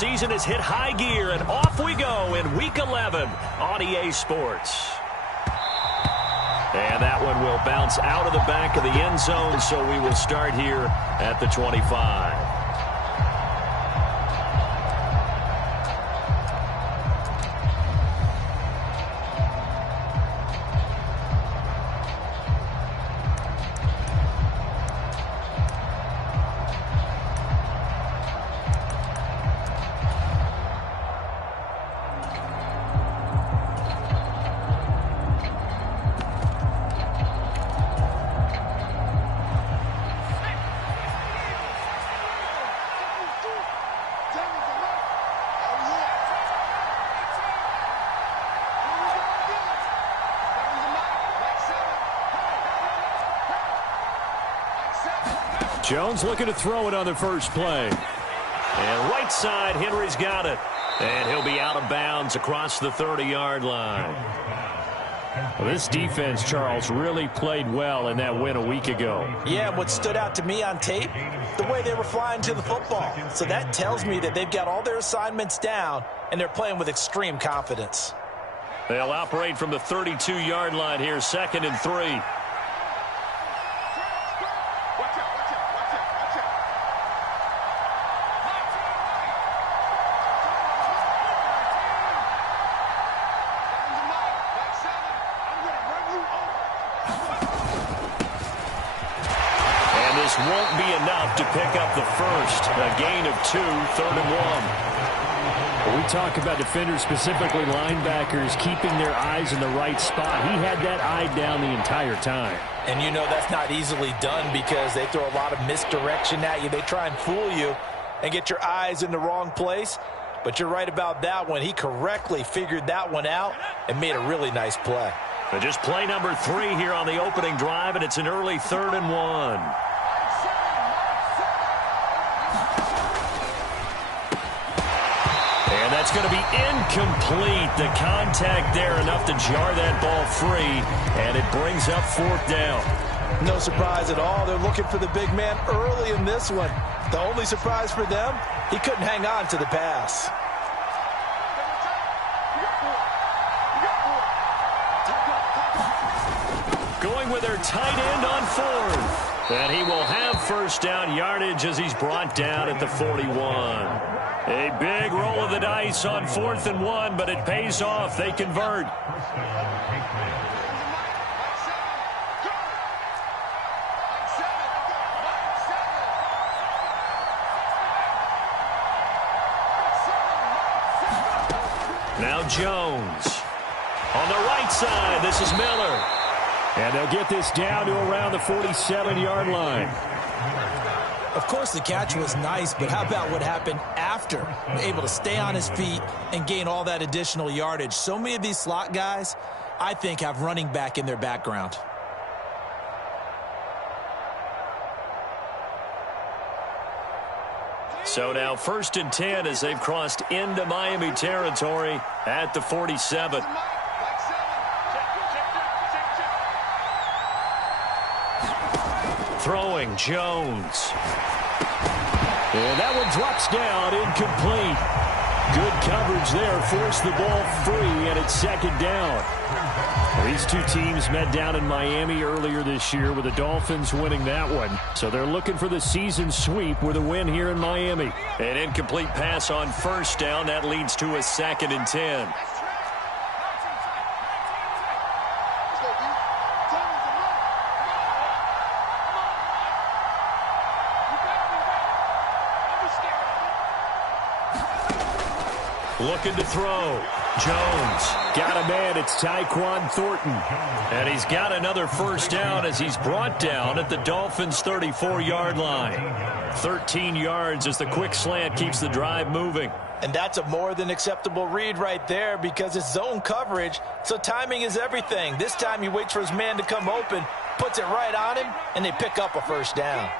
season has hit high gear, and off we go in Week 11 on EA Sports. And that one will bounce out of the back of the end zone, so we will start here at the 25. Jones looking to throw it on the first play. And right side, Henry's got it. And he'll be out of bounds across the 30-yard line. Well, this defense, Charles, really played well in that win a week ago. Yeah, what stood out to me on tape, the way they were flying to the football. So that tells me that they've got all their assignments down, and they're playing with extreme confidence. They'll operate from the 32-yard line here, 2nd and 3. Won't be enough to pick up the first. A gain of 2, 3rd and 1. We talk about defenders, specifically linebackers, keeping their eyes in the right spot. He had that eye down the entire time. And you know that's not easily done because they throw a lot of misdirection at you. They try and fool you and get your eyes in the wrong place. But you're right about that one. He correctly figured that one out and made a really nice play. But just play number 3 here on the opening drive, and it's an early 3rd and 1. That's going to be incomplete. The contact there enough to jar that ball free, and it brings up 4th down. No surprise at all. They're looking for the big man early in this one. The only surprise for them, he couldn't hang on to the pass. Going with their tight end on 4th. And he will have first down yardage as he's brought down at the 41. A big roll of the dice on 4th and 1, but it pays off. They convert. Now Jones. On the right side, this is Miller. And they'll get this down to around the 47-yard line. Of course, the catch was nice, but how about what happened after? Able to stay on his feet and gain all that additional yardage. So many of these slot guys, I think, have running back in their background. So now 1st and 10 as they've crossed into Miami territory at the 47. Throwing, Jones. And that one drops down, incomplete. Good coverage there, forced the ball free, and it's 2nd down. These two teams met down in Miami earlier this year with the Dolphins winning that one. So they're looking for the season sweep with a win here in Miami. An incomplete pass on 1st down. That leads to a 2nd and 10. Looking to throw. Jones got a man. It's Tyquan Thornton. And he's got another first down as he's brought down at the Dolphins' 34-yard line. 13 yards as the quick slant keeps the drive moving. And that's a more than acceptable read right there because it's zone coverage, so timing is everything. This time he waits for his man to come open, puts it right on him, and they pick up a first down.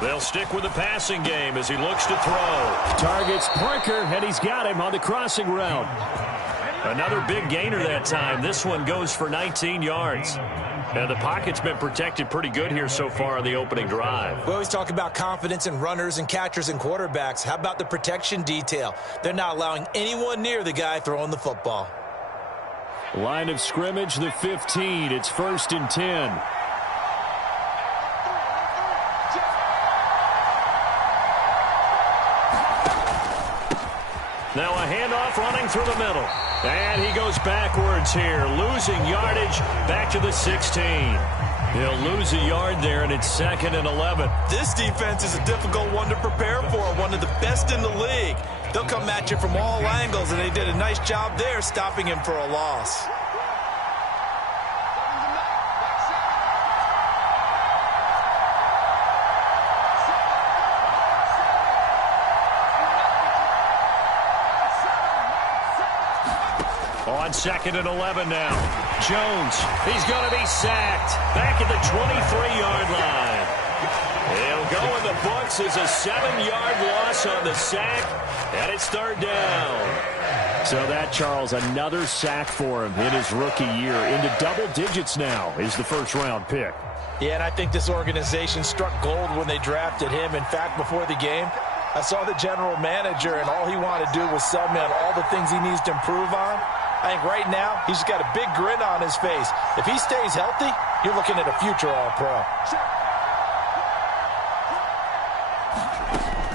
They'll stick with the passing game as he looks to throw. Targets Parker, and he's got him on the crossing route. Another big gainer that time. This one goes for 19 yards. And the pocket's been protected pretty good here so far on the opening drive. We always talk about confidence in runners and catchers and quarterbacks. How about the protection detail? They're not allowing anyone near the guy throwing the football. Line of scrimmage, the 15. It's 1st and 10. Now a handoff running through the middle. And he goes backwards here, losing yardage back to the 16. He'll lose a yard there, and it's 2nd and 11. This defense is a difficult one to prepare for, one of the best in the league. They'll come at you from all angles, and they did a nice job there stopping him for a loss. On 2nd and 11 now. Jones, he's going to be sacked. Back at the 23-yard line. He'll go in the books as a 7-yard loss on the sack, and it's 3rd down. So that, Charles, another sack for him in his rookie year. Into double digits now is the first-round pick. Yeah, and I think this organization struck gold when they drafted him. In fact, before the game, I saw the general manager, and all he wanted to do was sell me on all the things he needs to improve on. I think right now, he's got a big grin on his face. If he stays healthy, you're looking at a future All-Pro.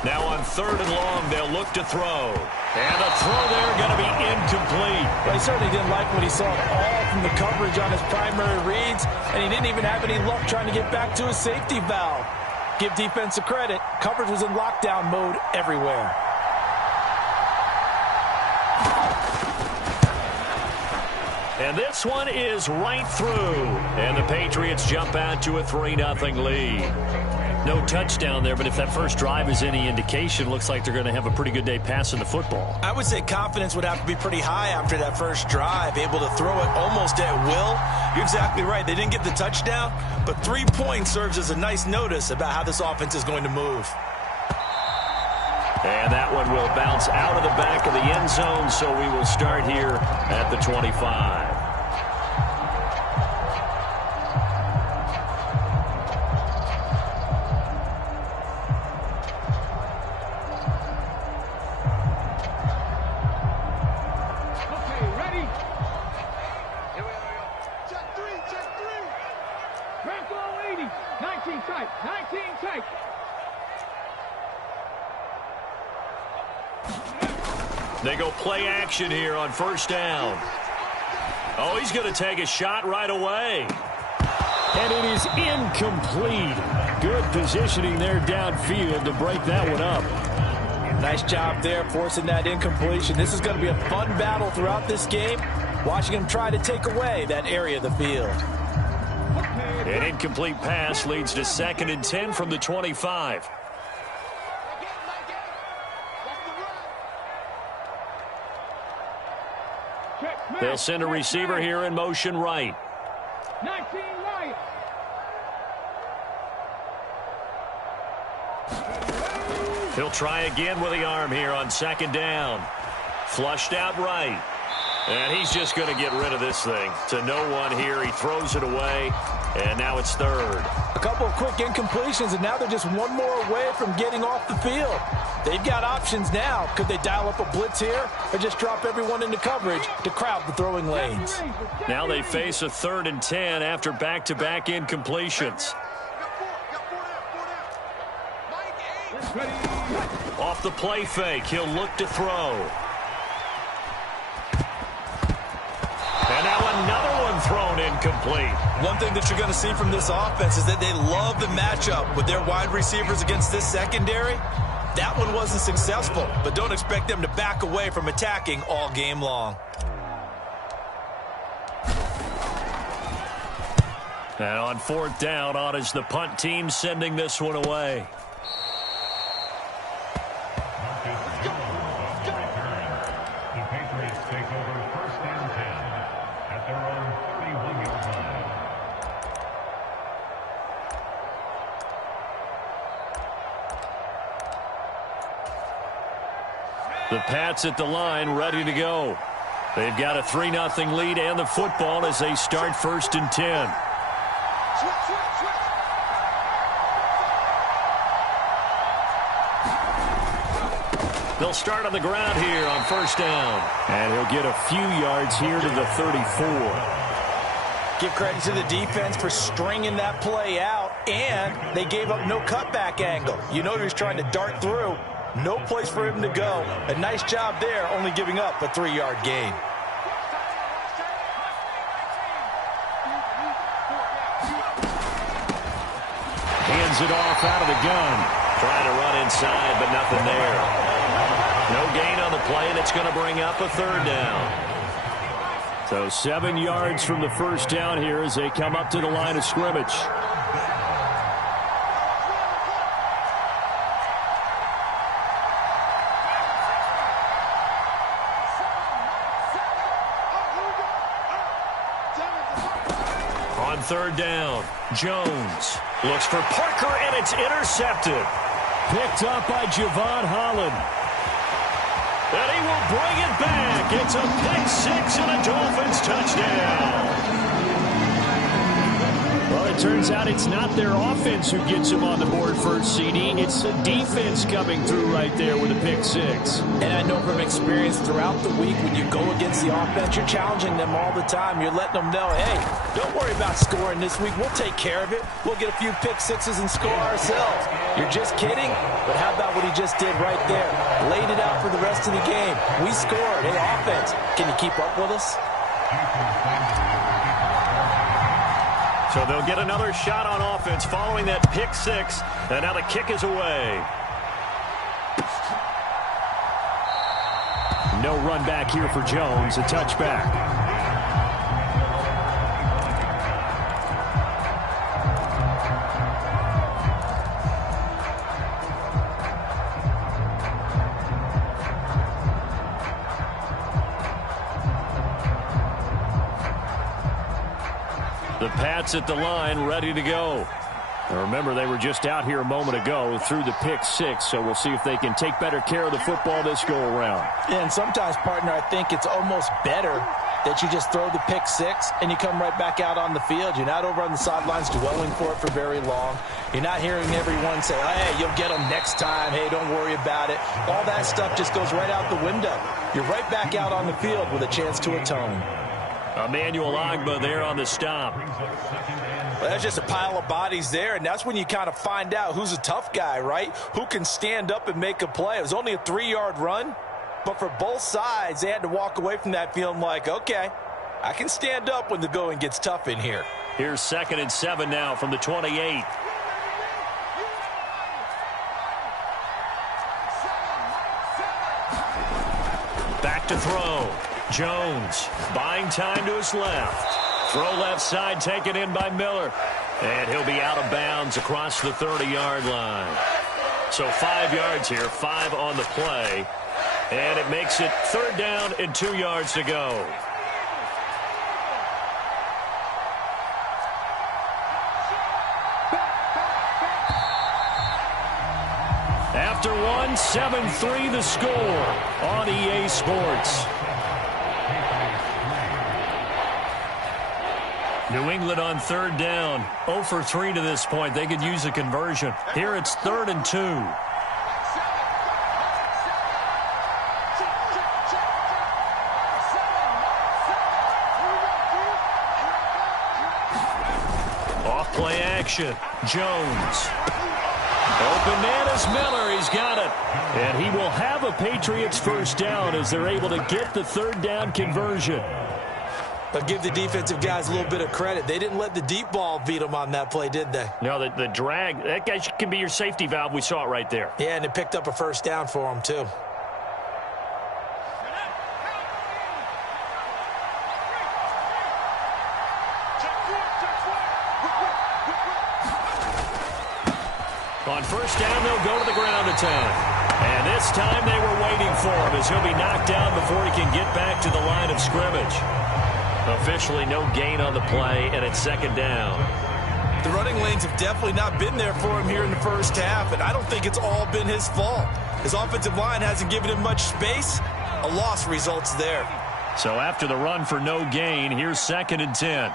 Now on 3rd and long, they'll look to throw. And the throw there going to be incomplete. Well, he certainly didn't like what he saw at all from the coverage on his primary reads, and he didn't even have any luck trying to get back to his safety valve. Give defense a credit. Coverage was in lockdown mode everywhere. And this one is right through. And the Patriots jump out to a 3-0 lead. No touchdown there, but if that first drive is any indication, looks like they're going to have a pretty good day passing the football. I would say confidence would have to be pretty high after that first drive, able to throw it almost at will. You're exactly right. They didn't get the touchdown, but 3 points serves as a nice notice about how this offense is going to move. And that one will bounce out of the back of the end zone, so we will start here at the 25. Okay, ready? Here we go. Check three. Ramp low 80. 19 tight. 19 tight. They go play action here on 1st down. Oh, he's going to take a shot right away. And it is incomplete. Good positioning there downfield to break that one up. Nice job there forcing that incompletion. This is going to be a fun battle throughout this game, watching him try to take away that area of the field. An incomplete pass leads to 2nd and 10 from the 25. They'll send a receiver here in motion right. 19 right. He'll try again with the arm here on 2nd down. Flushed out right. And he's just going to get rid of this thing. To no one here. He throws it away. And now it's 3rd. A couple of quick incompletions, and now they're just one more away from getting off the field. They've got options now. Could they dial up a blitz here or just drop everyone into coverage to crowd the throwing lanes? Now they face a 3rd and 10 after back-to-back incompletions. Off the play fake, he'll look to throw. And now another one thrown incomplete. One thing that you're going to see from this offense is that they love the matchup with their wide receivers against this secondary. That one wasn't successful, but don't expect them to back away from attacking all game long. And on 4th down, on is the punt team sending this one away. The Patriots take over 1st and 10 at their own 31-yard line. The Pats at the line, ready to go. They've got a 3-0 lead and the football as they start 1st and 10. They'll start on the ground here on first down. And he'll get a few yards here to the 34. Give credit to the defense for stringing that play out, and they gave up no cutback angle. You know he was trying to dart through. No place for him to go. A nice job there, only giving up a 3-yard gain. Hands it off out of the gun. Trying to run inside, but nothing there. No gain on the play, and it's going to bring up a third down. So 7 yards from the first down here as they come up to the line of scrimmage. On third down, Jones looks for Parker, and it's intercepted. Picked up by Javon Holland. And he will bring it back. It's a pick six and a Dolphins touchdown. Well, it turns out it's not their offense who gets them on the board first, CD. It's the defense coming through right there with a pick six. And I know from experience throughout the week, when you go against the offense, you're challenging them all the time. You're letting them know, hey, don't worry about scoring this week. We'll take care of it. We'll get a few pick sixes and score ourselves. You're just kidding? But how about what he just did right there? Laid it out for the rest of the game. We scored. Hey, offense, can you keep up with us? So they'll get another shot on offense following that pick six. And now the kick is away. No run back here for Jones. A touchback. The Pats at the line, ready to go. Now remember, they were just out here a moment ago through the pick six, so we'll see if they can take better care of the football this go-around. Yeah, and sometimes, partner, I think it's almost better that you just throw the pick six and you come right back out on the field. You're not over on the sidelines dwelling for it for very long. You're not hearing everyone say, hey, you'll get them next time. Hey, don't worry about it. All that stuff just goes right out the window. You're right back out on the field with a chance to atone. Emmanuel Ogbah there on the stop. Well, that's just a pile of bodies there, and that's when you kind of find out who's a tough guy, right? Who can stand up and make a play. It was only a 3-yard run, but for both sides, they had to walk away from that feeling like, okay, I can stand up when the going gets tough in here. Here's 2nd and 7 now from the 28. Back to throw. Jones buying time to his left. Throw left side taken in by Miller. And he'll be out of bounds across the 30-yard line. So 5 yards here, 5 on the play. And it makes it 3rd down and 2 yards to go. After one, 7-3 the score on EA Sports. New England on 3rd down. 0 for 3 to this point. They could use a conversion. Here it's 3rd and 2. Off play action. Jones. Open man is Miller. He's got it. And he will have a Patriots first down as they're able to get the 3rd down conversion. But give the defensive guys a little bit of credit. They didn't let the deep ball beat them on that play, did they? No, the drag, that guy can be your safety valve. We saw it right there. Yeah, and it picked up a first down for them, too. On first down, they'll go to the ground attack. And this time they were waiting for him as he'll be knocked down before he can get back to the line of scrimmage. Officially no gain on the play, and it's 2nd down. The running lanes have definitely not been there for him here in the first half, and I don't think it's all been his fault. His offensive line hasn't given him much space. A loss results there. So after the run for no gain, here's 2nd and 10.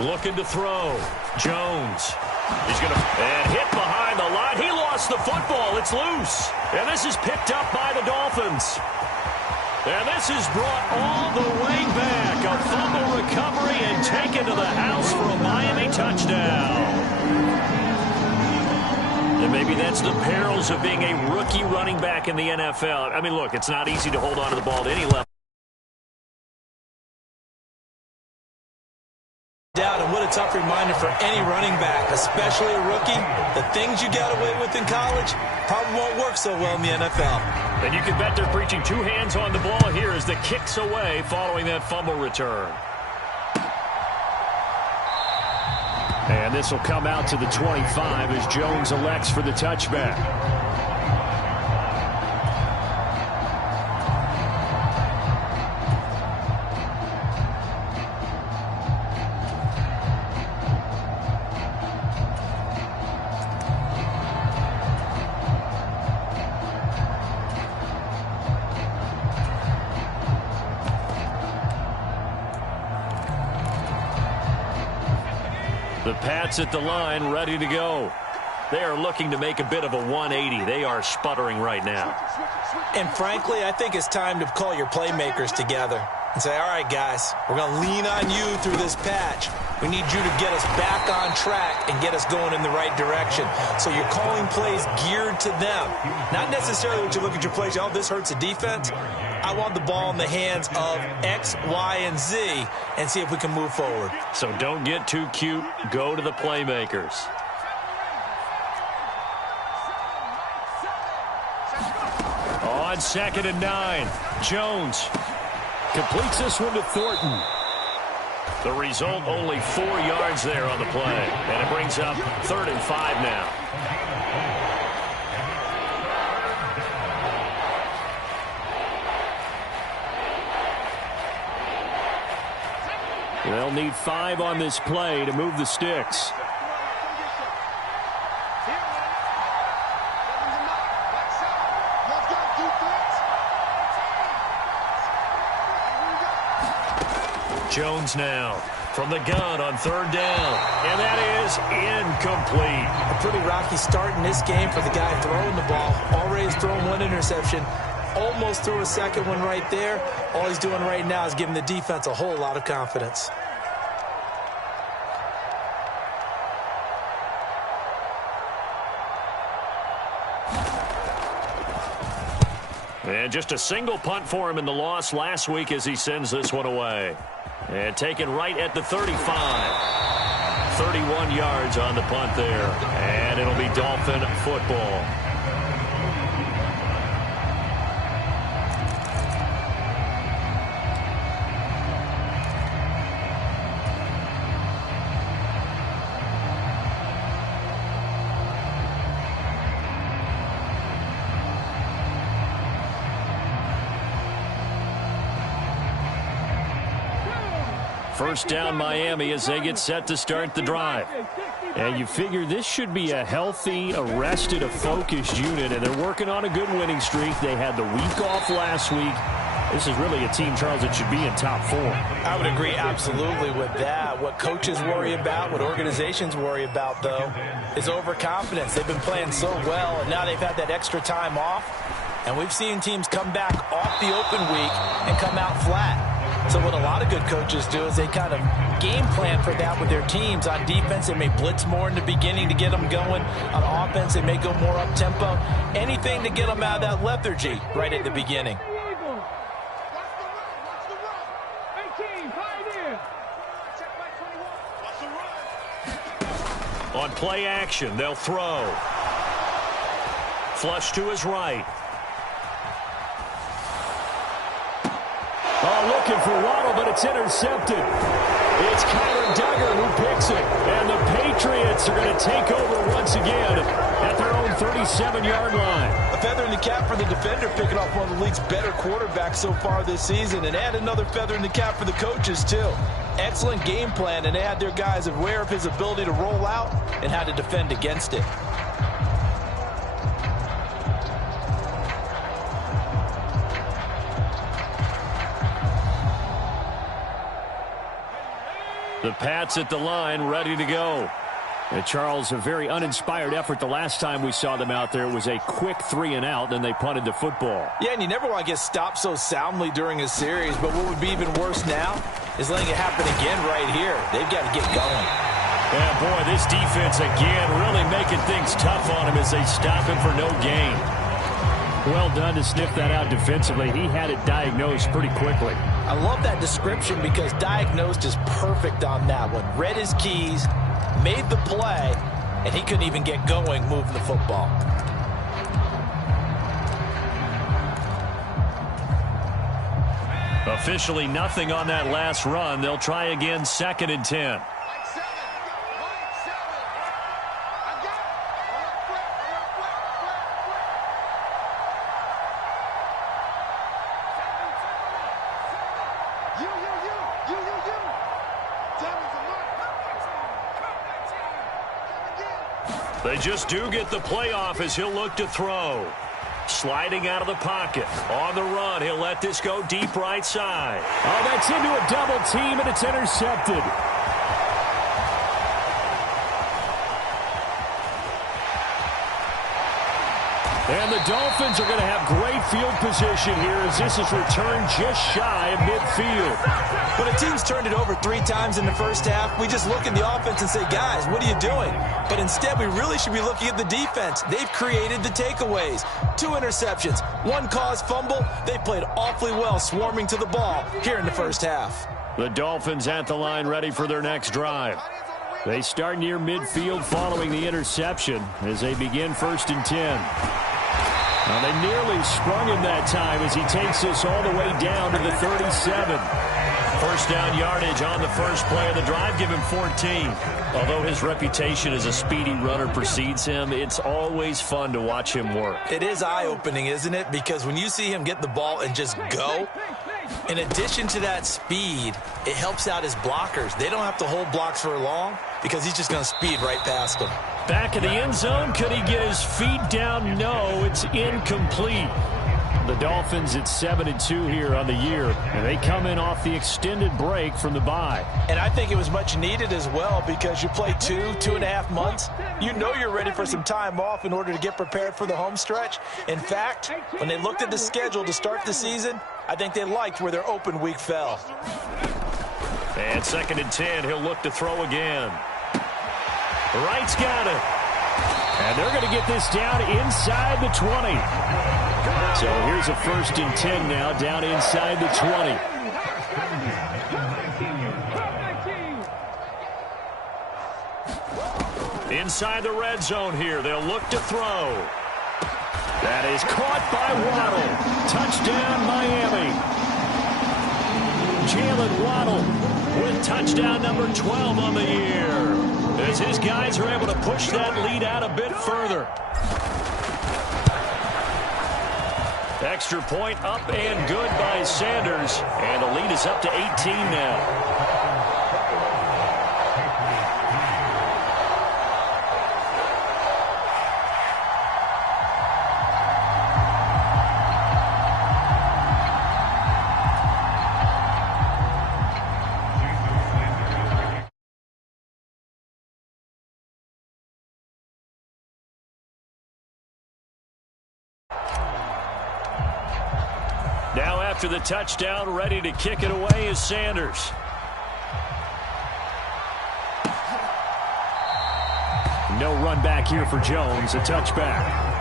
Looking to throw. Jones. He's going to and hit behind the line. He lost the football. It's loose. And this is picked up by the Dolphins. And this is brought all the way back. A fumble recovery and taken to the house for a Miami touchdown. And maybe that's the perils of being a rookie running back in the NFL. I mean, look, it's not easy to hold on to the ball at any level. And what a tough reminder for any running back, especially a rookie. The things you got away with in college probably won't work so well in the NFL. And you can bet they're preaching two hands on the ball here as the kick's away following that fumble return. And this will come out to the 25 as Jones elects for the touchback. The Pats at the line, ready to go. They are looking to make a bit of a 180. They are sputtering right now. And frankly, I think it's time to call your playmakers together and say, all right, guys, we're going to lean on you through this patch. We need you to get us back on track and get us going in the right direction. So you're calling plays geared to them. Not necessarily what you look at your plays, oh, this hurts the defense. I want the ball in the hands of X, Y, and Z and see if we can move forward. So don't get too cute. Go to the playmakers. On 2nd and 9, Jones completes this one to Thornton. The result, only 4 yards there on the play. And it brings up 3rd and 5 now. They'll need 5 on this play to move the sticks. Jones now from the gun on 3rd down. And that is incomplete. A pretty rocky start in this game for the guy throwing the ball. Already has thrown 1 interception. Almost threw a second one right there. All he's doing right now is giving the defense a whole lot of confidence. And just a single punt for him in the loss last week as he sends this one away. And taken right at the 35. 31 yards on the punt there. And it'll be Dolphin football. First down Miami as they get set to start the drive. And you figure this should be a healthy, a rested, a focused unit, and they're working on a good winning streak. They had the week off last week. This is really a team, Charles, that should be in top 4. I would agree absolutely with that. What coaches worry about, what organizations worry about, though, is overconfidence. They've been playing so well, and now they've had that extra time off. And we've seen teams come back off the open week and come out flat. So what a lot of good coaches do is they kind of game plan for that with their teams. On defense, they may blitz more in the beginning to get them going. On offense, they may go more up-tempo. Anything to get them out of that lethargy right at the beginning. On play action, they'll throw. Flush to his right. Oh, looking for Waddle, but it's intercepted. It's Kyler Duggar who picks it. And the Patriots are going to take over once again at their own 37-yard line. A feather in the cap for the defender, picking off one of the league's better quarterbacks so far this season. And add another feather in the cap for the coaches, too. Excellent game plan, and they had their guys aware of his ability to roll out and how to defend against it. The Pats at the line, ready to go. And Charles, a very uninspired effort. The last time we saw them out there was a quick 3-and-out, then they punted the football. Yeah, and you never want to get stopped so soundly during a series, but what would be even worse now is letting it happen again right here. They've got to get going. Yeah, boy, this defense again really making things tough on him as they stop him for no gain. Well done to sniff that out defensively. He had it diagnosed pretty quickly. I love that description because diagnosed is perfect on that one. Read his keys, made the play, and he couldn't even get going moving the football. Officially nothing on that last run. They'll try again, 2nd and 10. They just do get the playoff as he'll look to throw. Sliding out of the pocket. On the run, he'll let this go deep right side. Oh, that's into a double team, and it's intercepted. And the Dolphins are going to have great field position here as this is returned just shy of midfield. When a team's turned it over 3 times in the first half, we just look at the offense and say, guys, what are you doing? But instead, we really should be looking at the defense. They've created the takeaways. 2 interceptions, 1 caused fumble. They played awfully well swarming to the ball here in the first half. The Dolphins at the line ready for their next drive. They start near midfield following the interception as they begin 1st and 10. Now they nearly sprung him that time as he takes this all the way down to the 37. First down yardage on the first play of the drive. Give him 14. Although his reputation as a speedy runner precedes him, it's always fun to watch him work. It is eye-opening, isn't it? Because when you see him get the ball and just go, in addition to that speed, it helps out his blockers. They don't have to hold blocks for long because he's just going to speed right past them. Back in the end zone, could he get his feet down? No, it's incomplete. The Dolphins at 7-2 here on the year, and they come in off the extended break from the bye. And I think it was much needed as well because you play 2.5 months. You know you're ready for some time off in order to get prepared for the home stretch. In fact, when they looked at the schedule to start the season, I think they liked where their open week fell. And 2nd and 10, he'll look to throw again. Wright's got it. And they're going to get this down inside the 20. So here's a 1st and 10 now down inside the 20. Inside the red zone here. They'll look to throw. That is caught by Waddle. Touchdown, Miami. Jalen Waddle with touchdown number 12 on the year, as his guys are able to push that lead out a bit further. Extra point up and good by Sanders. And the lead is up to 18 now. Now after the touchdown, ready to kick it away is Sanders. No run back here for Jones, a touchback.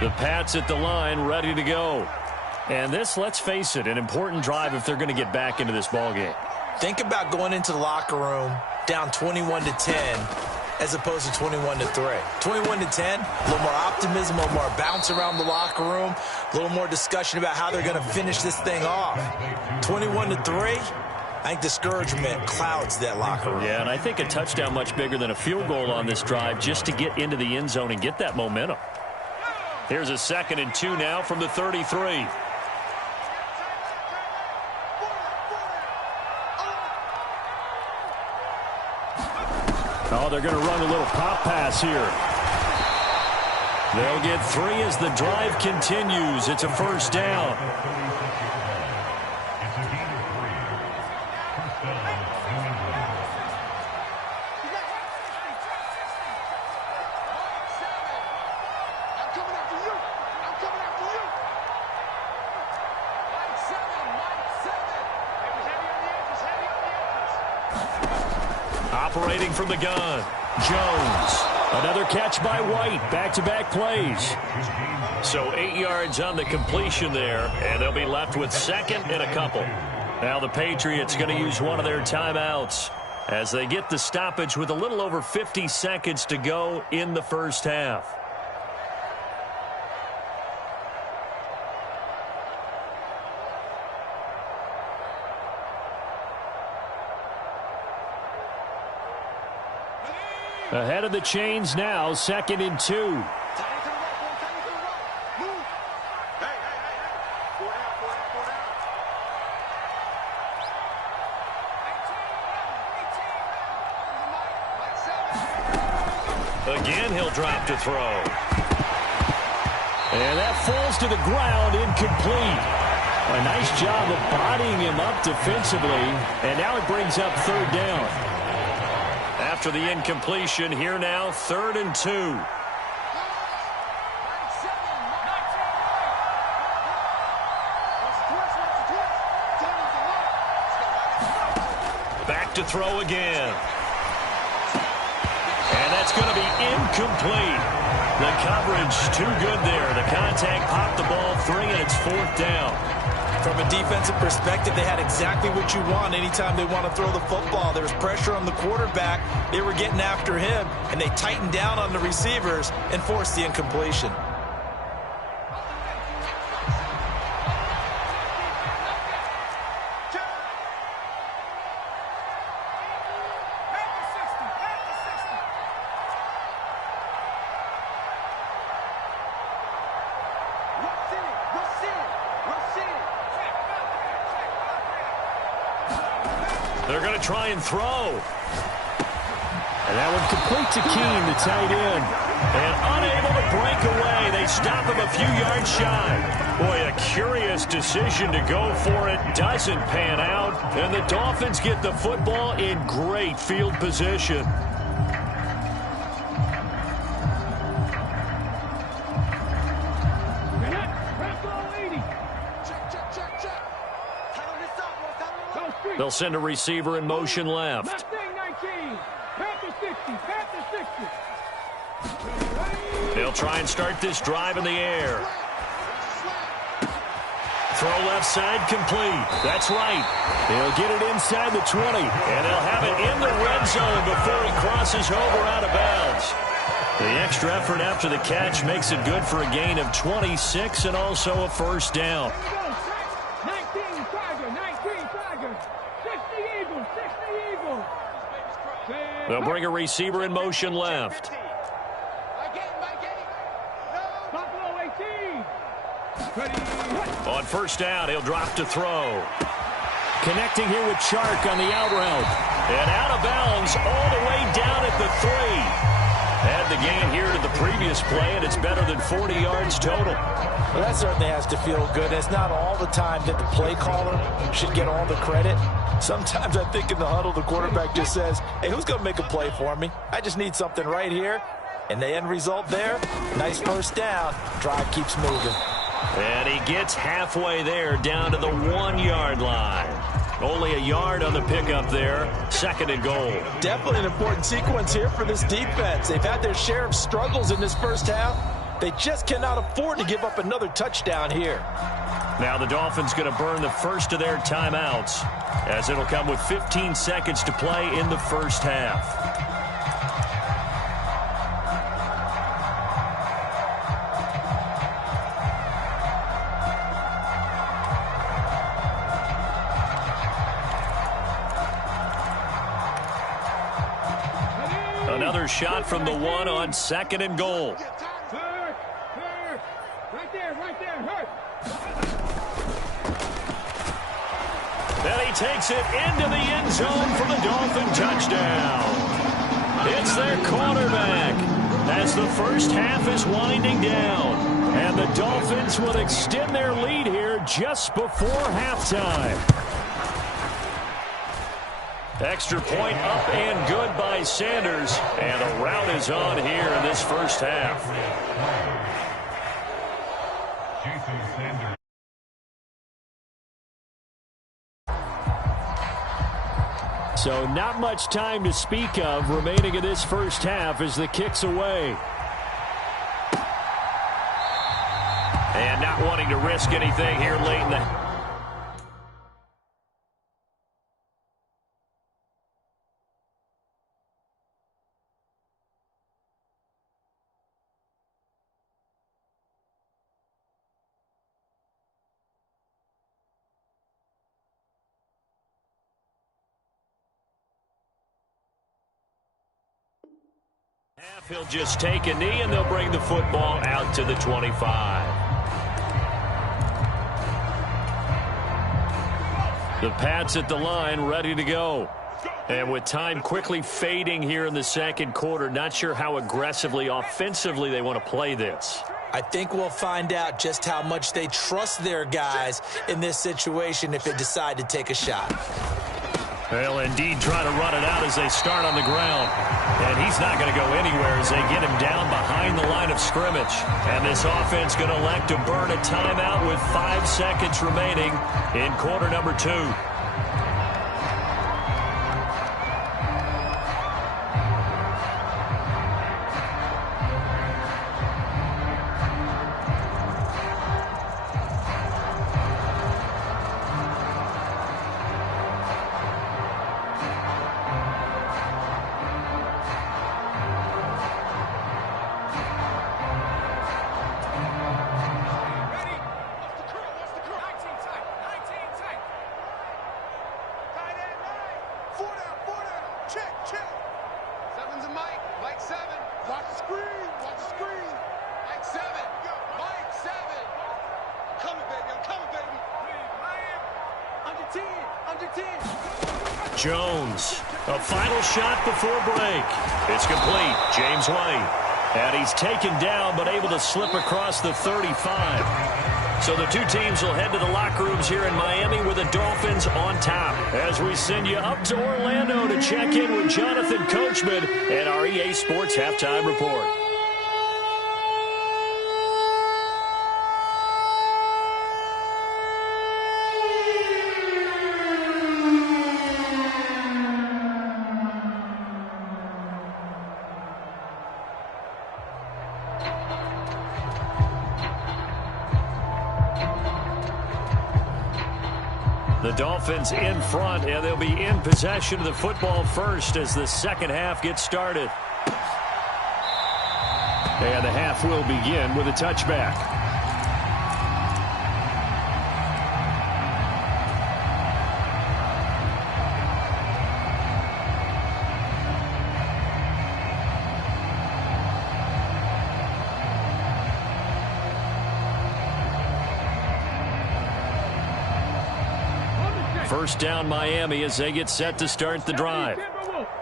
The Pats at the line, ready to go. And this, let's face it, an important drive if they're going to get back into this ballgame. Think about going into the locker room down 21-10 as opposed to 21-3. 21-10, a little more optimism, a little more bounce around the locker room, a little more discussion about how they're going to finish this thing off. 21-3, I think discouragement clouds that locker room. Yeah, and I think a touchdown much bigger than a field goal on this drive just to get into the end zone and get that momentum. Here's a 2nd and 2 now from the 33. Oh, they're going to run a little pop pass here. They'll get 3 as the drive continues. It's a first down. Operating from the gun, Jones. Another catch by White. Back-to-back plays. So 8 yards on the completion there, and they'll be left with 2nd and a couple. Now the Patriots going to use one of their timeouts as they get the stoppage with a little over 50 seconds to go in the first half. Ahead of the chains now, 2nd and 2. Again, he'll drop to throw. And that falls to the ground, incomplete. A nice job of bodying him up defensively, and now it brings up 3rd down. After the incompletion, here now, 3rd and 2. Back to throw again. And that's going to be incomplete. The coverage too good there. The contact popped the ball free, and it's 4th down. From a defensive perspective, they had exactly what you want anytime they want to throw the football. There was pressure on the quarterback. They were getting after him, and they tightened down on the receivers and forced the incompletion. They're going to try and throw. And that one complete to Keene, the tight end. And unable to break away. They stop him a few yards shy. Boy, a curious decision to go for it. Doesn't pan out. And the Dolphins get the football in great field position. They'll send a receiver in motion left. They'll try and start this drive in the air. Throw left side complete. That's right. They'll get it inside the 20. And they'll have it in the red zone before he crosses over out of bounds. The extra effort after the catch makes it good for a gain of 26 and also a first down. They'll bring a receiver in motion left. On first down, he'll drop to throw. Connecting here with Chark on the out route. And out of bounds all the way down at the 3. Add the gain here to the previous play, and it's better than 40 yards total. Well, that certainly has to feel good. It's not all the time that the play caller should get all the credit. Sometimes I think in the huddle, the quarterback just says, hey, who's going to make a play for me? I just need something right here. And the end result there, nice first down. Drive keeps moving. And he gets halfway there down to the 1-yard line. Only a yard on the pickup there. 2nd and goal. Definitely an important sequence here for this defense. They've had their share of struggles in this first half. They just cannot afford to give up another touchdown here. Now the Dolphins going to burn the first of their timeouts, as it'll come with 15 seconds to play in the first half. another shot from the one on 2nd and goal. Hurt. Right there, hurt. And he takes it into the end zone for the Dolphin touchdown. It's their quarterback as the first half is winding down. And the Dolphins will extend their lead here just before halftime. Extra point up and good by Sanders. And the rout is on here in this first half. Jason Sanders. So not much time to speak of remaining in this first half as the kick's away. And not wanting to risk anything here late in the half. He'll just take a knee and they'll bring the football out to the 25. The Pats at the line, ready to go. And with time quickly fading here in the second quarter, not sure how aggressively, offensively they want to play this. I think we'll find out just how much they trust their guys in this situation if they decide to take a shot. They'll indeed try to run it out as they start on the ground. And he's not going to go anywhere as they get him down behind the line of scrimmage. And this offense going to elect to burn a timeout with 5 seconds remaining in quarter number 2. Jones, a final shot before break. It's complete. James White. And he's taken down but able to slip across the 35. So the two teams will head to the locker rooms here in Miami with the Dolphins on top. As we send you up to Orlando to check in with Jonathan Coachman and our EA Sports Halftime Report. The Dolphins in front, and they'll be in possession of the football first as the second half gets started. And the half will begin with a touchback. First down Miami as they get set to start the drive.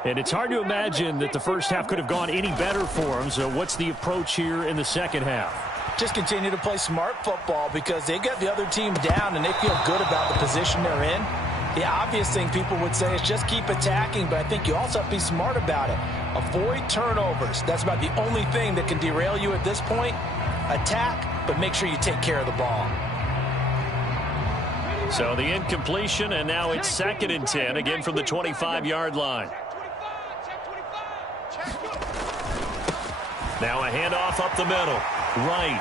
And it's hard to imagine that the first half could have gone any better for them. So what's the approach here in the second half? Just continue to play smart football because they got the other team down and they feel good about the position they're in. The obvious thing people would say is just keep attacking, but I think you also have to be smart about it. Avoid turnovers. That's about the only thing that can derail you at this point. Attack, but make sure you take care of the ball. So the incompletion, and now it's 2nd and 10, again from the 25-yard line. Now a handoff up the middle. Right.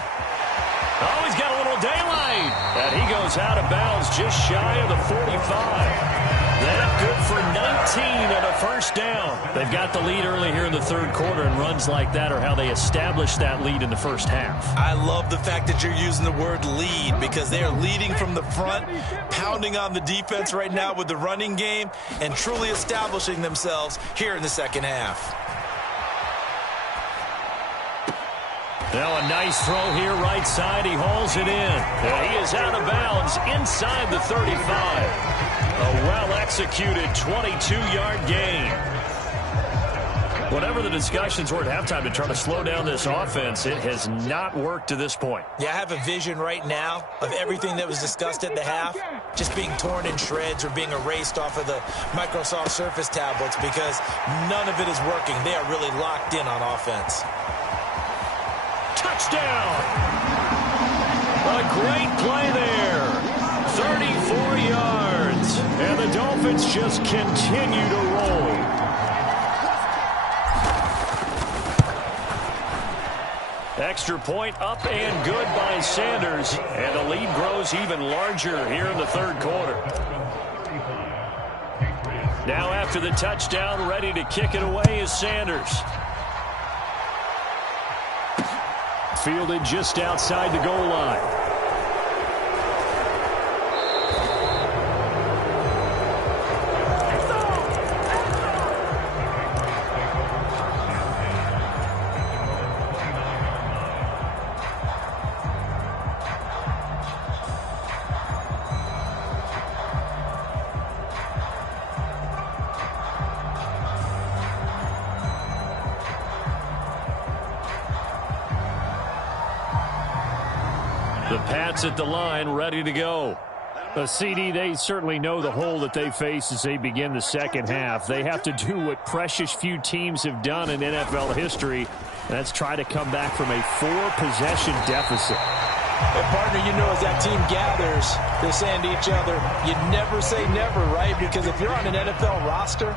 Oh, he's got a little daylight. And he goes out of bounds just shy of the 45. That good for 19 and a first down. They've got the lead early here in the third quarter, and runs like that are how they establish that lead in the first half. I love the fact that you're using the word lead because they are leading from the front, pounding on the defense right now with the running game, and truly establishing themselves here in the second half. Now a nice throw here right side. He hauls it in. And he is out of bounds inside the 35. A well-executed 22-yard gain. Whatever the discussions were at halftime to try to slow down this offense, it has not worked to this point. Yeah, I have a vision right now of everything that was discussed at the half just being torn in shreds or being erased off of the Microsoft Surface tablets because none of it is working. They are really locked in on offense. Touchdown! A great play there. 34 yards. And the Dolphins just continue to roll. Extra point up and good by Sanders. And the lead grows even larger here in the third quarter. Now after the touchdown, ready to kick it away is Sanders. Fielded just outside the goal line. The Pats at the line, ready to go. CD, they certainly know the hole that they face as they begin the second half. They have to do what precious few teams have done in NFL history. That's try to come back from a 4-possession deficit. And partner, you know, as that team gathers, they're saying to each other, you never say never, right? Because if you're on an NFL roster,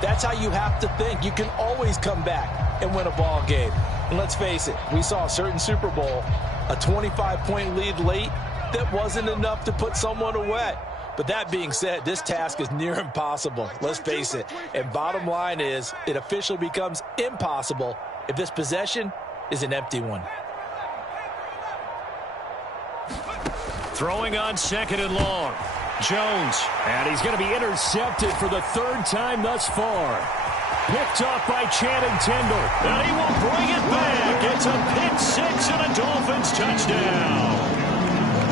that's how you have to think. You can always come back and win a ball game. And let's face it, we saw a certain Super Bowl, a 25-point lead late that wasn't enough to put someone away. But that being said, this task is near impossible. Let's face it. And bottom line is, it officially becomes impossible if this possession is an empty one. Throwing on second and long. Jones. And he's going to be intercepted for the third time thus far. Picked off by Channing Tindall. And he will bring it back. It's a pick six and a Dolphins touchdown.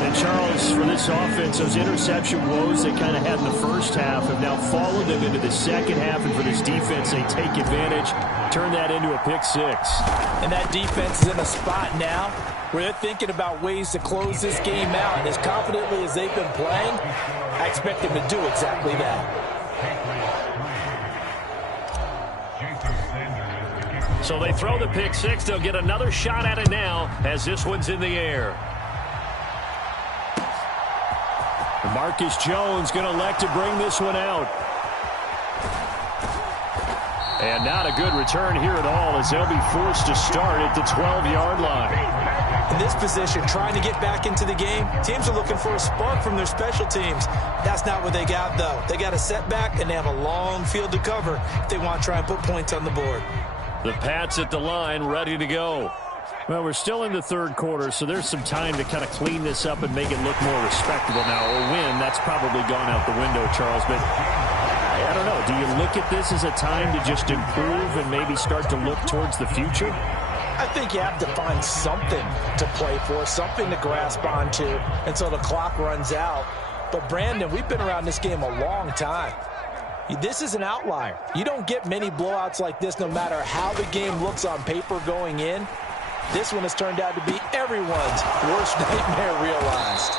And Charles, for this offense, those interception woes they kind of had in the first half have now followed them into the second half. And for this defense, they take advantage, turn that into a pick six. And that defense is in a spot now where they're thinking about ways to close this game out. And as confidently as they've been playing, I expect them to do exactly that. So they throw the pick six. They'll get another shot at it now as this one's in the air. Marcus Jones going to elect to bring this one out. And not a good return here at all as they'll be forced to start at the 12-yard line. In this position, trying to get back into the game, teams are looking for a spark from their special teams. That's not what they got, though. They got a setback, and they have a long field to cover if they want to try and put points on the board. The Pats at the line, ready to go. Well, we're still in the third quarter, so there's some time to kind of clean this up and make it look more respectable. Now, a win, that's probably gone out the window, Charles, but I don't know. Do you look at this as a time to just improve and maybe start to look towards the future? I think you have to find something to play for, something to grasp onto until the clock runs out. But, Brandon, we've been around this game a long time. This is an outlier. You don't get many blowouts like this no matter how the game looks on paper going in. This one has turned out to be everyone's worst nightmare realized.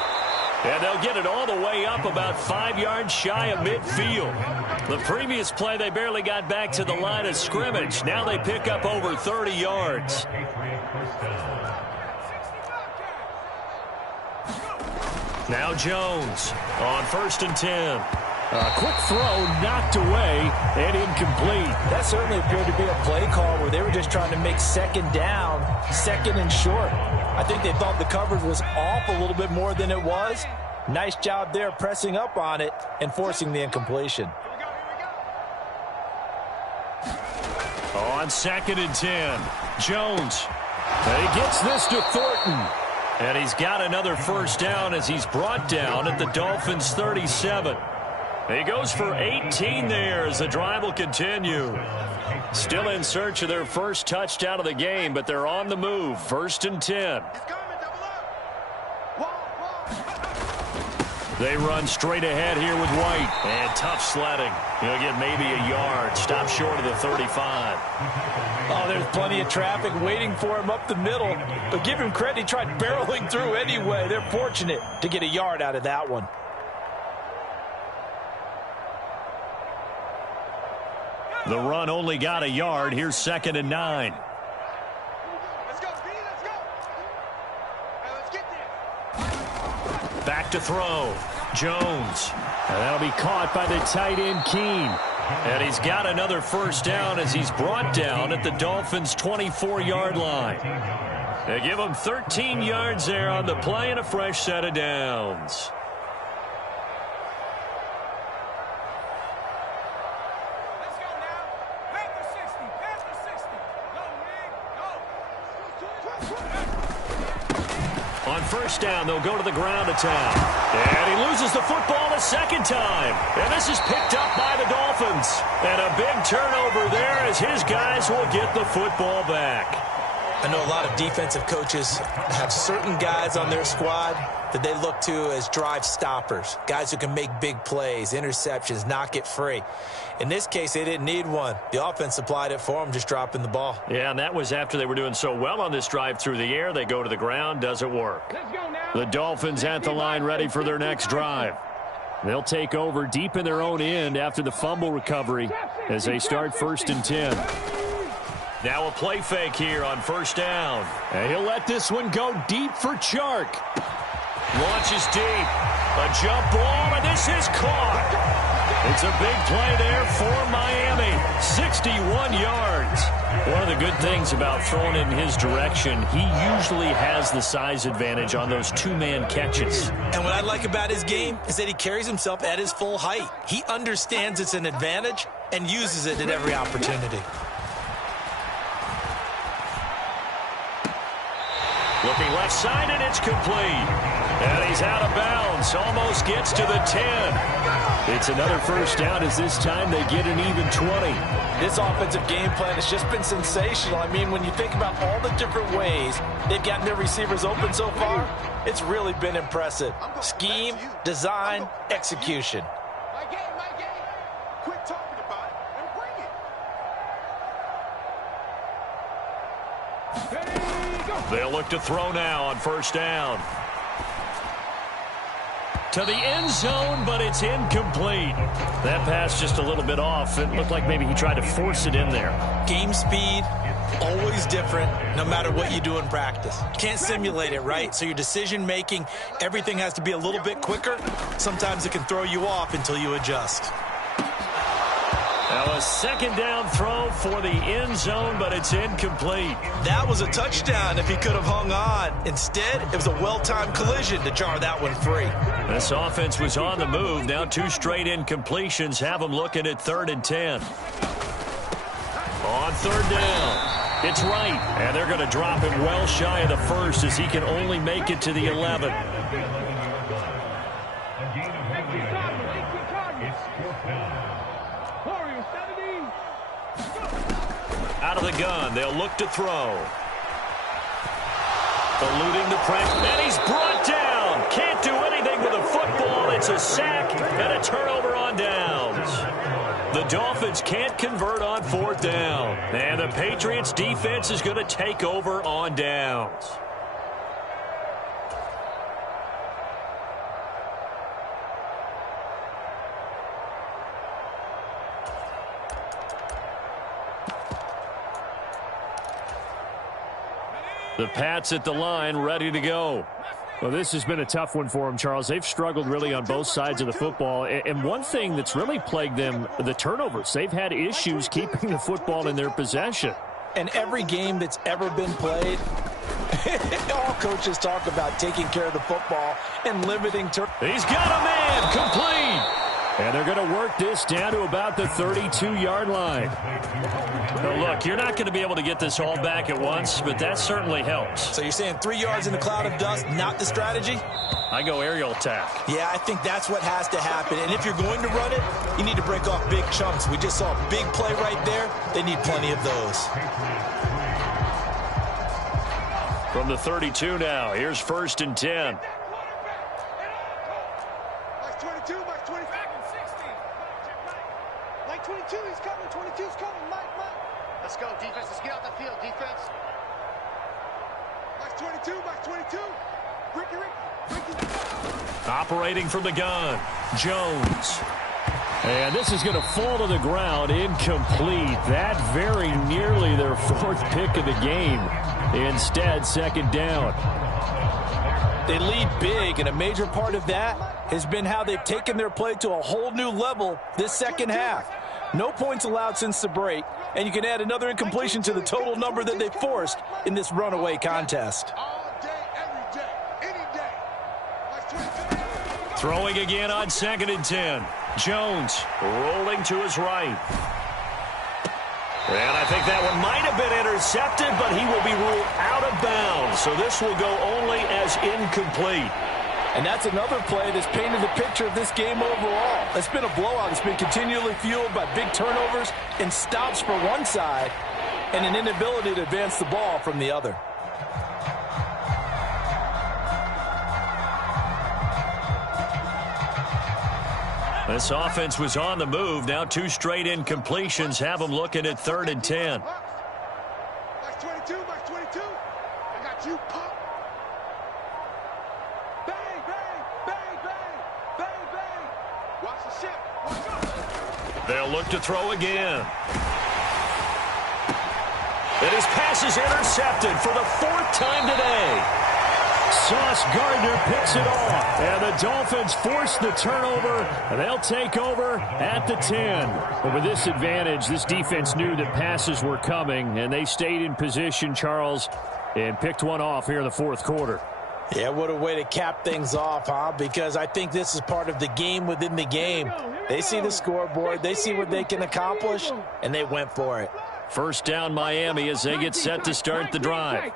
And they'll get it all the way up about 5 yards shy of midfield. The previous play, they barely got back to the line of scrimmage. Now they pick up over 30 yards. Now Jones on 1st and 10. A quick throw knocked away and incomplete. That certainly appeared to be a play call where they were just trying to make second down, second and short. I think they thought the coverage was off a little bit more than it was. Nice job there pressing up on it and forcing the incompletion. On 2nd and 10, Jones. And he gets this to Thornton. And he's got another first down as he's brought down at the Dolphins' 37. He goes for 18 there as the drive will continue. Still in search of their first touchdown of the game, but they're on the move. 1st and 10. They run straight ahead here with White. And tough sledding. He'll get maybe a yard. Stop short of the 35. Oh, there's plenty of traffic waiting for him up the middle. But give him credit, he tried barreling through anyway. They're fortunate to get a yard out of that one. The run only got a yard. Here's 2nd and 9. Let's go, B, let's go. Hey, let's get there. Back to throw. Jones. And that'll be caught by the tight end, Keene. And he's got another first down as he's brought down at the Dolphins' 24-yard line. They give him 13 yards there on the play and a fresh set of downs. On first down, they'll go to the ground attack. And he loses the football the second time. And this is picked up by the Dolphins. And a big turnover there as his guys will get the football back. I know a lot of defensive coaches have certain guys on their squad that they look to as drive stoppers, guys who can make big plays, interceptions, knock it free. In this case, they didn't need one. The offense supplied it for them, just dropping the ball. Yeah, and that was after they were doing so well on this drive through the air. They go to the ground, doesn't work. The Dolphins at the line ready for their next drive. They'll take over deep in their own end after the fumble recovery as they start 1st and 10. Now a play fake here on first down. And he'll let this one go deep for Chark. Launches deep. A jump ball, and this is caught. It's a big play there for Miami. 61 yards. One of the good things about throwing it in his direction, he usually has the size advantage on those two-man catches. And what I like about his game is that he carries himself at his full height. He understands it's an advantage and uses it at every opportunity. Looking left side, and it's complete. And he's out of bounds. Almost gets to the 10. It's another first down as this time they get an even 20. This offensive game plan has just been sensational. I mean, when you think about all the different ways they've gotten their receivers open so far, it's really been impressive. Scheme, design, execution. My game, my game. Quit talking about it and bring it. They'll look to throw now on first down. To the end zone, but it's incomplete. That pass just a little bit off. It looked like maybe he tried to force it in there. Game speed, always different, no matter what you do in practice. Can't simulate it, right? So your decision-making, everything has to be a little bit quicker. Sometimes it can throw you off until you adjust. Now a second down throw for the end zone, but it's incomplete. That was a touchdown if he could have hung on. Instead, it was a well-timed collision to jar that one free. This offense was on the move. Now 2 straight incompletions have them looking at 3rd and 10. On 3rd down, it's right. And they're going to drop him well shy of the first as he can only make it to the 11. Out of the gun, they'll look to throw. Eluding the pressure, and he's brought down. Can't do anything with a football. It's a sack and a turnover on downs. The Dolphins can't convert on 4th down. And the Patriots defense is going to take over on downs. The Pats at the line, ready to go. Well, this has been a tough one for them, Charles. They've struggled really on both sides of the football. And one thing that's really plagued them, the turnovers. They've had issues keeping the football in their possession. And every game that's ever been played, all coaches talk about taking care of the football and limiting turnovers. He's got a man, complete. And they're going to work this down to about the 32-yard line. Now, look, you're not going to be able to get this all back at once, but that certainly helps. So you're saying 3 yards in the cloud of dust, not the strategy? I go aerial attack. Yeah, I think that's what has to happen. And if you're going to run it, you need to break off big chunks. We just saw a big play right there. They need plenty of those. From the 32 now, here's 1st and 10. Mike 22, Mike 20. Back in 16. Mike 22, he's coming. 22's coming. Mike. Let's go, defense. Let's get out the field, defense. Mike 22, Mike 22. Ricky. Operating from the gun, Jones. And this is going to fall to the ground, incomplete. That very nearly their 4th pick of the game. Instead, 2nd down. They lead big, and a major part of that has been how they've taken their play to a whole new level this second half. No points allowed since the break, and you can add another incompletion to the total number that they forced in this runaway contest. All day, every day, any day. Mike 22. Throwing again on 2nd and 10. Jones rolling to his right. And I think that one might have been intercepted, but he will be ruled out of bounds. So this will go only as incomplete. And that's another play that's painted the picture of this game overall. It's been a blowout. It's been continually fueled by big turnovers and stops for one side and an inability to advance the ball from the other. This offense was on the move. Now 2 straight incompletions have them looking at 3rd and 10. Mike 22, Mike 22. I got you, pop. Bang, bang, bang, bang, bang, bang. Watch the ship. Watch out. They'll look to throw again. And his pass is intercepted for the 4th time today. Sauce Gardner picks it off. And the Dolphins force the turnover, and they'll take over at the 10. But with this advantage, this defense knew that passes were coming, and they stayed in position, Charles, and picked one off here in the 4th quarter. Yeah, what a way to cap things off, huh? Because I think this is part of the game within the game. They see the scoreboard, they see what they can accomplish, and they went for it. 1st down Miami as they get set to start the drive.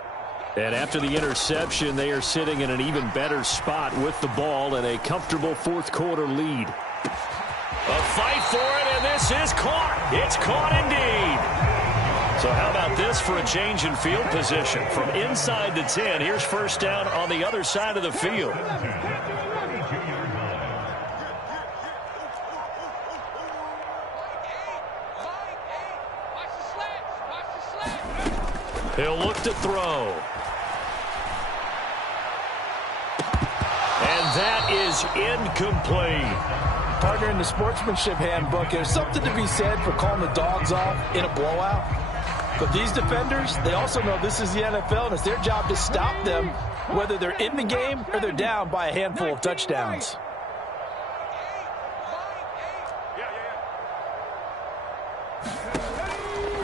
And after the interception, they are sitting in an even better spot with the ball and a comfortable 4th quarter lead. A fight for it, and this is caught. It's caught indeed. So how about this for a change in field position? From inside the 10, here's 1st down on the other side of the field. He'll look to throw. And that is incomplete. Partner, in the sportsmanship handbook, there's something to be said for calling the dogs off in a blowout. But these defenders, they also know this is the NFL, and it's their job to stop them, whether they're in the game or they're down by a handful of touchdowns.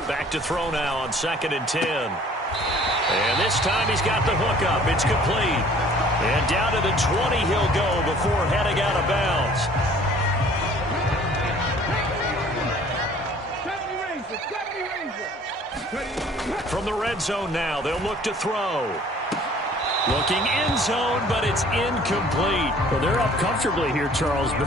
Back to throw now on 2nd and 10. And this time he's got the hook up. It's complete. And down to the 20 he'll go before heading out of bounds. From the red zone now, they'll look to throw. Looking end zone, but it's incomplete. Well, they're up comfortably here, Charles, but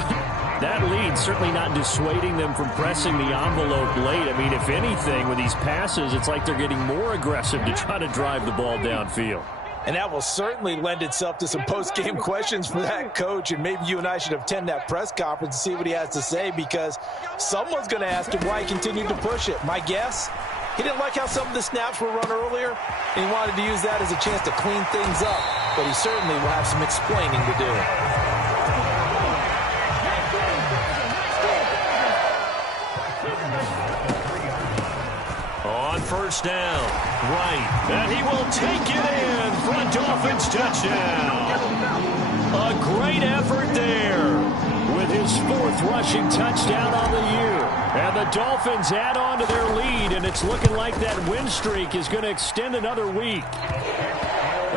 that lead certainly not dissuading them from pressing the envelope late. I mean, if anything, with these passes, it's like they're getting more aggressive to try to drive the ball downfield. And that will certainly lend itself to some post-game questions for that coach, and maybe you and I should attend that press conference and see what he has to say, because someone's going to ask him why he continued to push it. My guess, he didn't like how some of the snaps were run earlier, and he wanted to use that as a chance to clean things up, but he certainly will have some explaining to do. On 1st down, right, and he will take it in for a Dolphins touchdown. A great effort there with his 4th rushing touchdown on the year. And the Dolphins add on to their lead, and it's looking like that win streak is going to extend another week.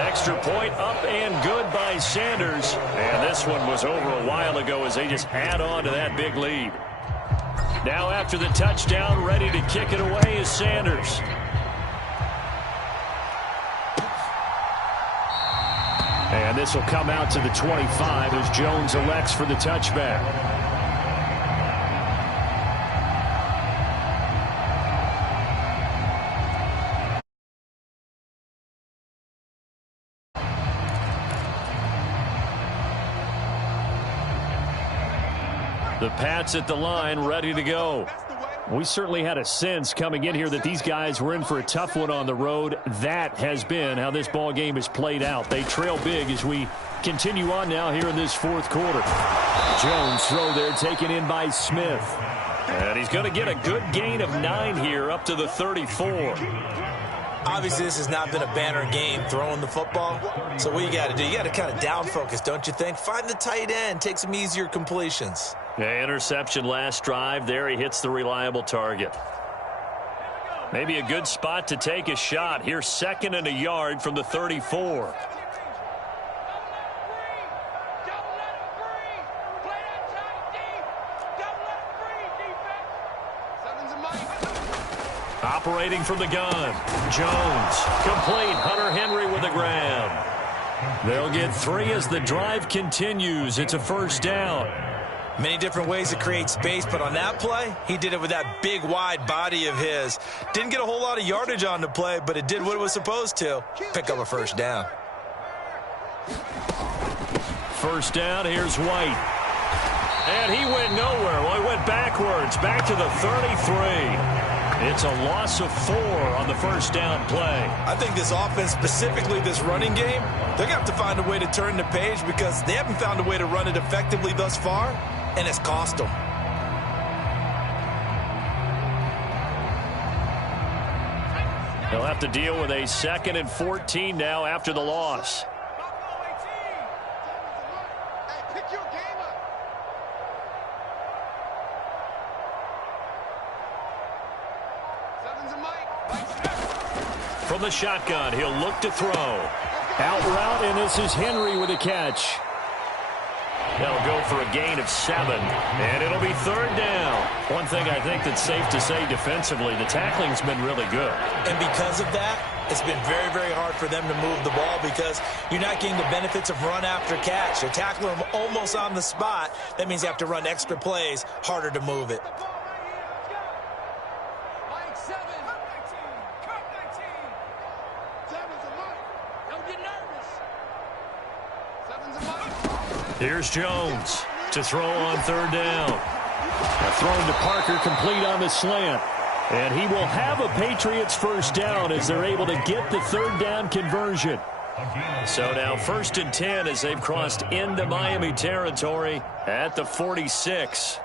Extra point up and good by Sanders. And this one was over a while ago as they just add on to that big lead. Now after the touchdown, ready to kick it away is Sanders. And this will come out to the 25 as Jones elects for the touchback. The Pats at the line, ready to go. We certainly had a sense coming in here that these guys were in for a tough one on the road. That has been how this ball game has played out. They trail big as we continue on now here in this fourth quarter. Jones throw there taken in by Smith. And he's going to get a good gain of 9 here up to the 34. Obviously, this has not been a banner game throwing the football. So what you got to do, you got to kind of down focus, don't you think? Find the tight end, take some easier completions. Yeah, interception last drive. There he hits the reliable target. Maybe a good spot to take a shot. Here's 2nd and a yard from the 34. Operating from the gun. Jones. Complete. Hunter Henry with the grab. They'll get 3 as the drive continues. It's a first down. Many different ways to create space, but on that play, he did it with that big, wide body of his. Didn't get a whole lot of yardage on the play, but it did what it was supposed to. Pick up a first down. First down, here's White. And he went nowhere. Well, he went backwards, back to the 33. It's a loss of 4 on the first down play. I think this offense, specifically this running game, they're going to have to find a way to turn the page because they haven't found a way to run it effectively thus far, and it's cost them. They'll have to deal with a 2nd and 14 now after the loss. From the shotgun, he'll look to throw. Out route, and this is Henry with a catch. They'll go for a gain of 7, and it'll be 3rd down. One thing I think that's safe to say defensively, the tackling's been really good. And because of that, it's been very, very hard for them to move the ball because you're not getting the benefits of run after catch. They're tackling them almost on the spot. That means you have to run extra plays, harder to move it. Here's Jones to throw on 3rd down. A throw to Parker, complete on the slant. And he will have a Patriots first down as they're able to get the 3rd down conversion. So now 1st and 10 as they've crossed into Miami territory at the 46.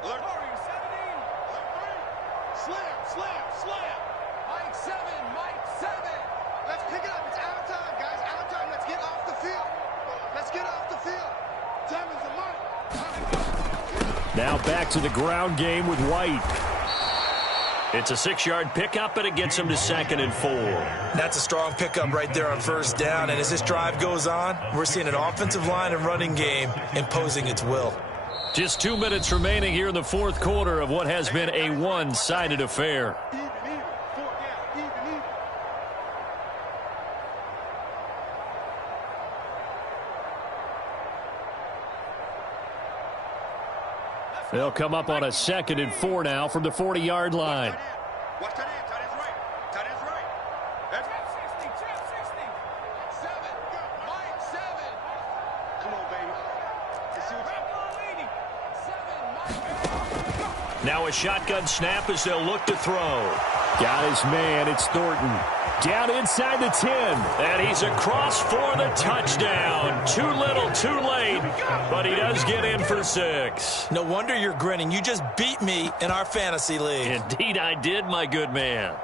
Now back to the ground game with White. It's a 6-yard pickup, and it gets him to 2nd and 4. That's a strong pickup right there on first down. And as this drive goes on, we're seeing an offensive line and running game imposing its will. Just 2 minutes remaining here in the fourth quarter of what has been a one-sided affair. They'll come up on a 2nd and 4 now from the 40-yard line. Now a shotgun snap as they'll look to throw. Got his man. It's Thornton. Down inside the 10. And he's across for the touchdown. Too little, too late. But he does get in for 6. No wonder you're grinning. You just beat me in our fantasy league. Indeed I did, my good man.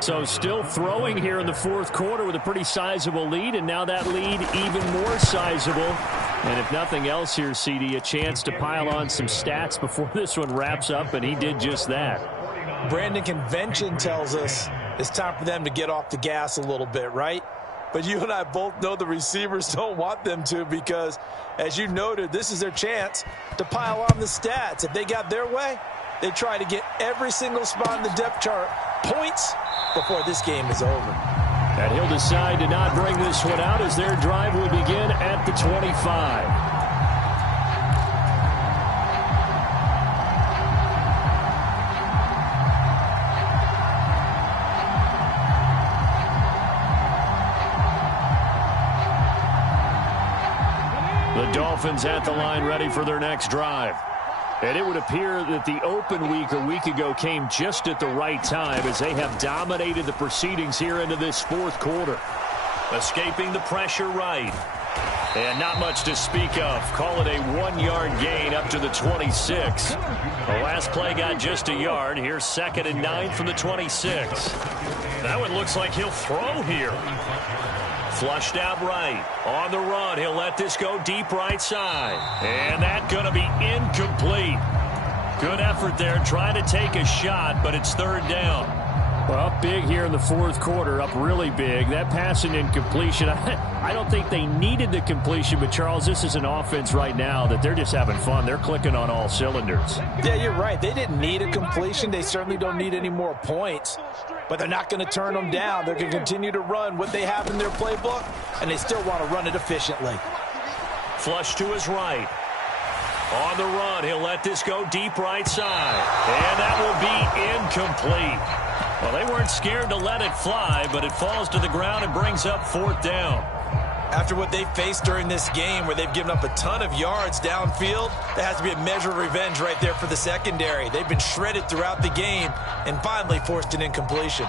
So still throwing here in the fourth quarter with a pretty sizable lead. And now that lead even more sizable. And if nothing else here, CD, a chance to pile on some stats before this one wraps up. And he did just that. Brandon, convention tells us it's time for them to get off the gas a little bit, right? but you and I both know the receivers don't want them to because, as you noted, this is their chance to pile on the stats. If they got their way, they try to get every single spot in the depth chart points before this game is over. And he'll decide to not bring this one out as their drive will begin at the 25. The Dolphins at the line ready for their next drive. And it would appear that the open week a week ago came just at the right time as they have dominated the proceedings here into this fourth quarter. Escaping the pressure right. And not much to speak of. Call it a 1-yard gain up to the 26. The last play got just a yard. Here's 2nd and 9 from the 26. That one looks like he'll throw here. Flushed out right. On the run, he'll let this go deep right side. And that's going to be incomplete. Good effort there, trying to take a shot, but it's 3rd down. Well, up big here in the fourth quarter, up really big. That pass and incompletion, I don't think they needed the completion, but Charles, this is an offense right now that they're just having fun. They're clicking on all cylinders. Yeah, you're right. They didn't need a completion. They certainly don't need any more points, but they're not going to turn them down. They're going to continue to run what they have in their playbook, and they still want to run it efficiently. Flush to his right. On the run, he'll let this go deep right side. And that will be incomplete. Well, they weren't scared to let it fly, but it falls to the ground and brings up 4th down. After what they faced during this game where they've given up a ton of yards downfield, there has to be a measure of revenge right there for the secondary. They've been shredded throughout the game and finally forced an incompletion.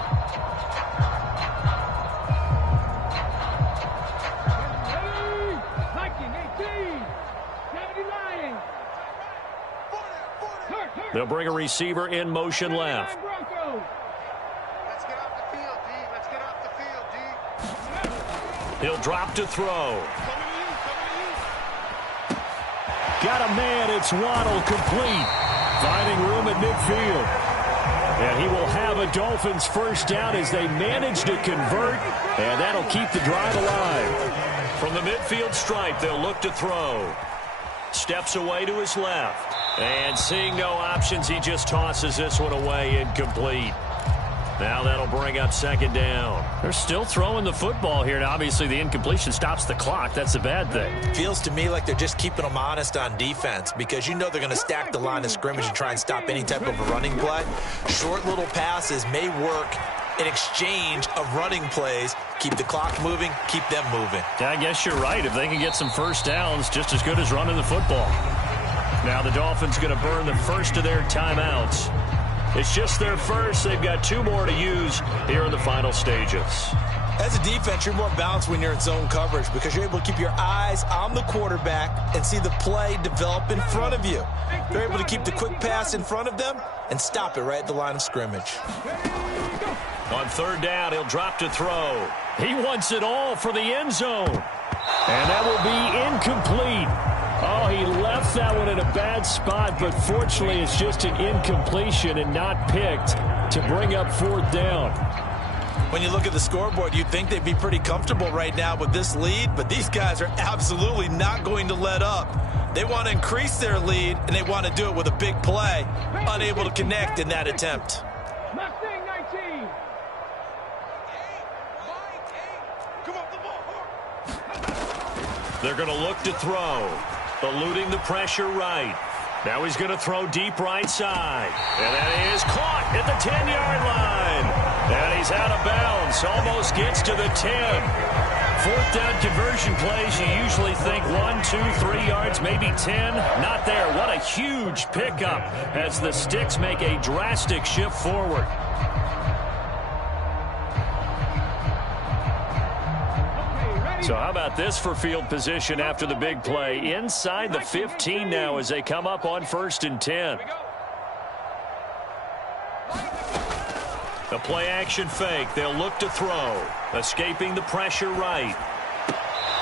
They'll bring a receiver in motion left. He'll drop to throw. Got a man. It's Waddle complete. Finding room at midfield. And he will have a Dolphins first down as they manage to convert. And that'll keep the drive alive. From the midfield stripe, they'll look to throw. Steps away to his left. And seeing no options, he just tosses this one away incomplete. Now that'll bring up 2nd down. They're still throwing the football here. Now, obviously, the incompletion stops the clock. That's a bad thing. Feels to me like they're just keeping them honest on defense because you know they're going to stack the line of scrimmage and try and stop any type of a running play. Short little passes may work in exchange of running plays. Keep the clock moving, keep them moving. I guess you're right. If they can get some first downs, just as good as running the football. Now the Dolphins going to burn the first of their timeouts. It's just their first. They've got 2 more to use here in the final stages. As a defense, you're more balanced when you're in zone coverage because you're able to keep your eyes on the quarterback and see the play develop in front of you. They're able to keep the quick pass in front of them and stop it right at the line of scrimmage. On 3rd down, he'll drop to throw. He wants it all for the end zone. And that will be incomplete. Oh, he left that one in a bad spot, but fortunately it's just an incompletion and not picked to bring up 4th down. When you look at the scoreboard, you'd think they'd be pretty comfortable right now with this lead, but these guys are absolutely not going to let up. They want to increase their lead, and they want to do it with a big play. Unable to connect in that attempt. They're going to look to throw. Eluding the pressure right. Now he's going to throw deep right side. And that is caught at the 10-yard line. And he's out of bounds. Almost gets to the 10. 4th down conversion plays, you usually think 1, 2, 3 yards, maybe 10. Not there. What a huge pickup as the Sticks make a drastic shift forward. So how about this for field position after the big play? Inside the 15 now as they come up on 1st and 10. The play action fake. They'll look to throw. Escaping the pressure right.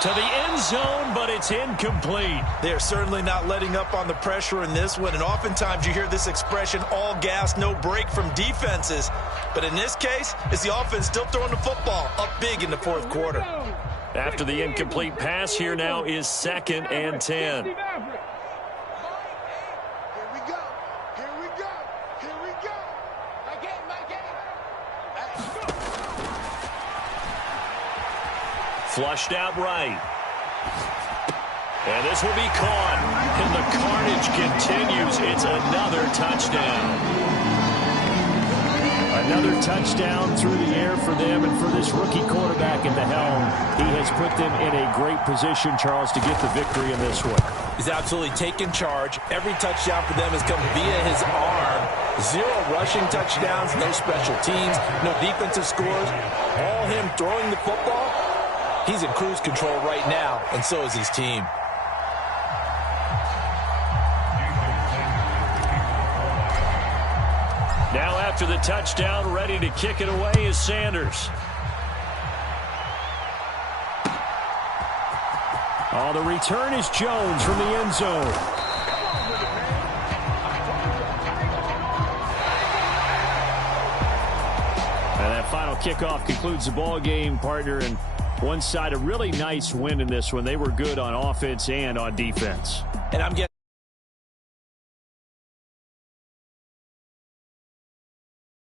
To the end zone, but it's incomplete. They're certainly not letting up on the pressure in this one. And oftentimes you hear this expression, all gas, no break from defenses. But in this case, it's the offense still throwing the football up big in the fourth quarter. After the incomplete pass, here now is 2nd and 10. Here we go. Here we go. Here we go. My game, my game. Flushed out right. And this will be caught. And the carnage continues. It's another touchdown. Another touchdown through the air for them, and for this rookie quarterback at the helm, he has put them in a great position, Charles, to get the victory in this one. He's absolutely taken charge. Every touchdown for them has come via his arm. 0 rushing touchdowns, no special teams, no defensive scores. All him throwing the football. He's in cruise control right now, and so is his team. Now after the touchdown, ready to kick it away is Sanders. Oh, the return is Jones from the end zone. And that final kickoff concludes the ball game, partner, and one side a really nice win in this one. They were good on offense and on defense. And I'm guessing